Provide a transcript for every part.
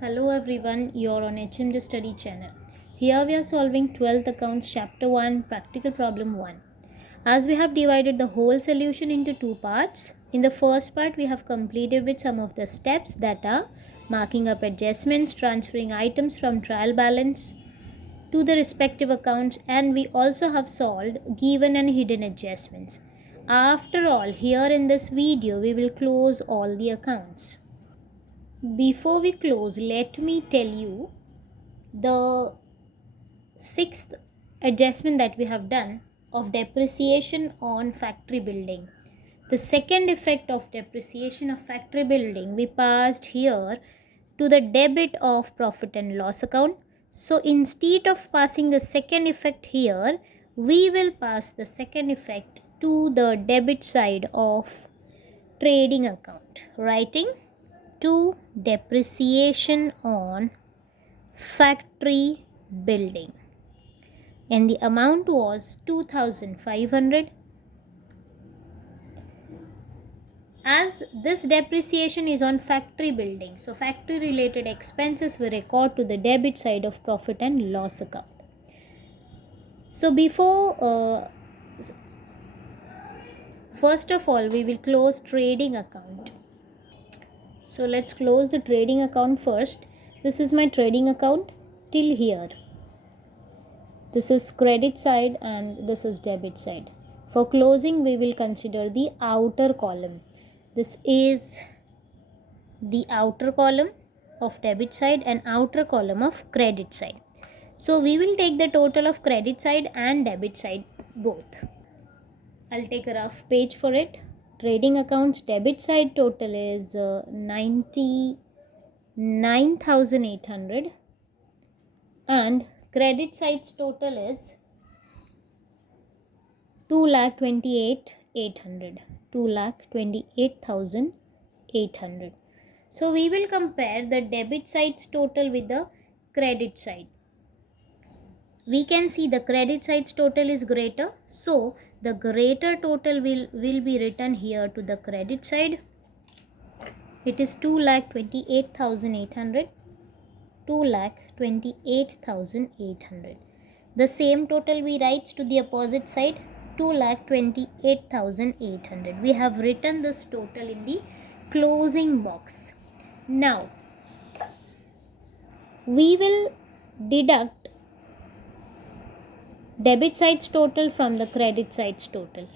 Hello everyone, you're on HMD Study channel. Here we are solving 12th accounts chapter 1 practical problem 1. As we have divided the whole solution into two parts, in the first part we have completed with some of the steps that are marking up adjustments, transferring items from trial balance to the respective accounts, and we also have solved given and hidden adjustments. After all, here in this video we will close all the accounts. Before we close, let me tell you the sixth adjustment that we have done of depreciation on factory building. The second effect of depreciation of factory building we passed here to the debit of profit and loss account. So instead of passing the second effect here, we will pass the second effect to the debit side of trading account, writing to depreciation on factory building, and the amount was 2500. As this depreciation is on factory building, so factory related expenses we record to the debit side of profit and loss account. So before first of all we will close trading account. So let's close the trading account first. This is my trading account till here. This is credit side and this is debit side. For closing, we will consider the outer column. This is the outer column of debit side and outer column of credit side. So we will take the total of credit side and debit side both. I'll take a rough page for it. Trading accounts debit side total is 99,800 and credit side's total is 2,28,800. 2,28,800. So we will compare the debit side's total with the credit side. We can see the credit side's total is greater, so the greater total will be written here to the credit side. It is 2,28,800. 2,28,800. The same total we write to the opposite side, 2,28,800. We have written this total in the closing box. Now we will deduct debit side's total from the credit side's total,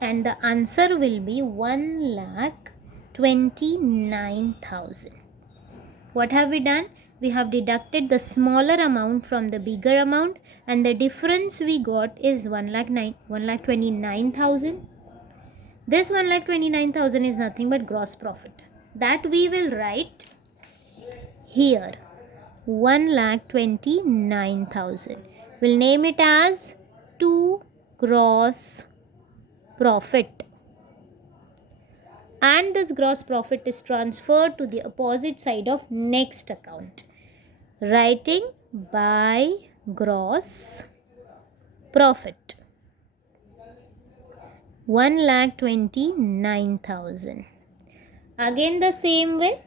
and the answer will be 1,29,000. What have we done? We have deducted the smaller amount from the bigger amount, and the difference we got is 1,29,000. This 1,29,000 is nothing but gross profit. That we will write here, 1,29,000. We'll name it as 2 gross profit. And this gross profit is transferred to the opposite side of next account, writing by gross profit 1,29,000. Again the same way,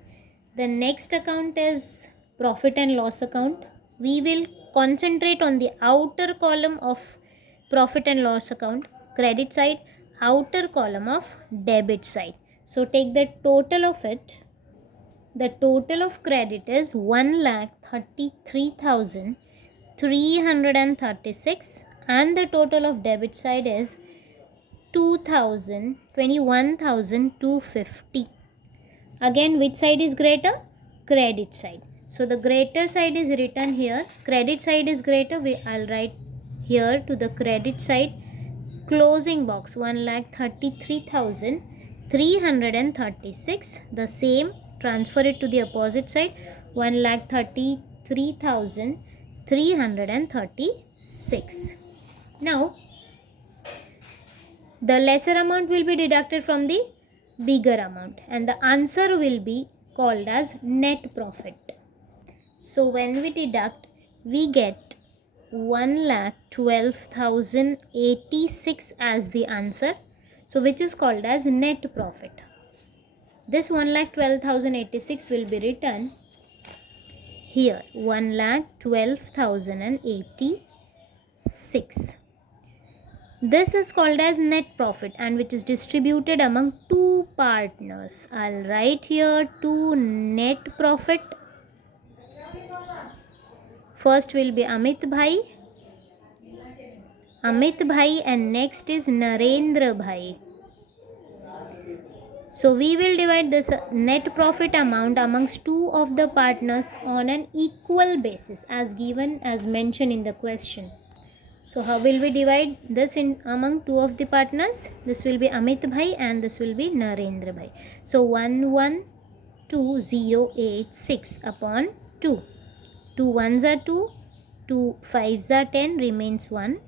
the next account is profit and loss account. We will concentrate on the outer column of profit and loss account, credit side, outer column of debit side. So take the total of it. The total of credit is 1,33,336 and the total of debit side is 21,250. Again, which side is greater? Credit side. So the greater side is written here. Credit side is greater. I'll write here to the credit side. Closing box 1,33,336. The same, transfer it to the opposite side, 1,33,336. Now the lesser amount will be deducted from the bigger amount and the answer will be called as net profit. So when we deduct, we get 1,12,086 as the answer, so which is called as net profit. This 1,12,086 will be written here, 1,12,086. This is called as net profit and which is distributed among two partners. I'll write here two net profit. First will be Amit Bhai and next is Narendra Bhai. So we will divide this net profit amount amongst two of the partners on an equal basis as given as mentioned in the question. So how will we divide this in among two of the partners? This will be Amit Bhai and this will be Narendra Bhai. So 1,12086 upon 2. 2 ones are 2, 2 fives are 10, remains 1.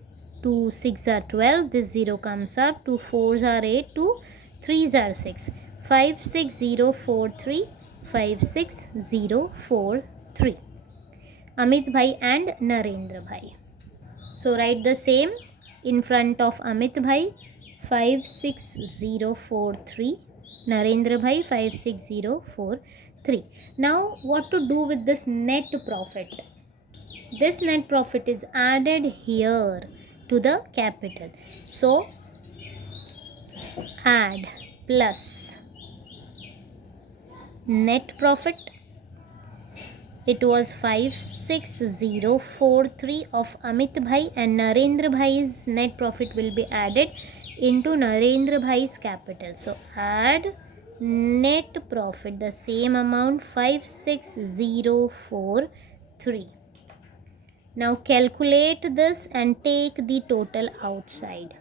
2 6 are 12, this 0 comes up. 2 4s are 8, 2 3s are 6. 56043, 56043. Amit Bhai and Narendra Bhai. So write the same in front of Amit Bhai, 56043, Narendra Bhai 56043. Now what to do with this net profit? This net profit is added here to the capital. So add plus net profit. It was 56043 of Amit Bhai and Narendra Bhai's net profit will be added into Narendra Bhai's capital. So add net profit, the same amount, 56043. Now calculate this and take the total outside.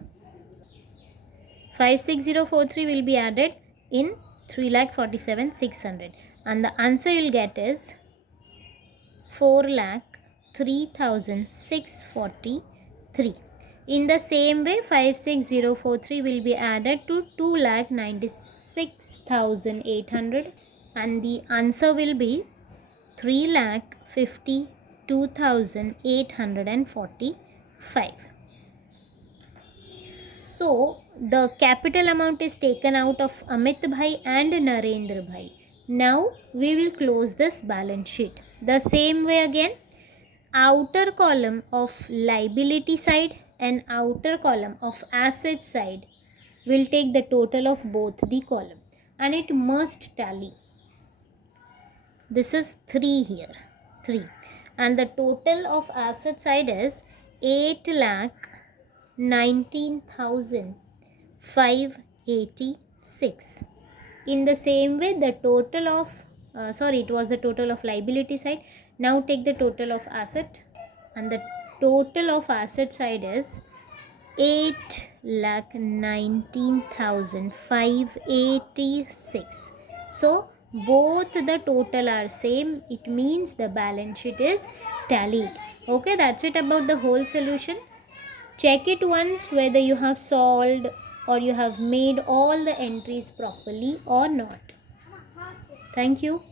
56043 will be added in 3,47,600 and the answer you'll get is 4,03,643. In the same way, 56043 will be added to 2,96,800 and the answer will be 3,52,845. So the capital amount is taken out of Amit Bhai and Narendra Bhai. Now we will close this balance sheet. The same way again, outer column of liability side and outer column of asset side will take the total of both the column and it must tally. This is 3 here, 3, and the total of asset side is 8,19,586. In the same way, the total of it was the total of liability side. Now take the total of asset and the total of asset side is 8,19,586. So both the total are same. It means the balance sheet is tallied. Okay, that's it about the whole solution. Check it once whether you have solved or you have made all the entries properly or not. Thank you.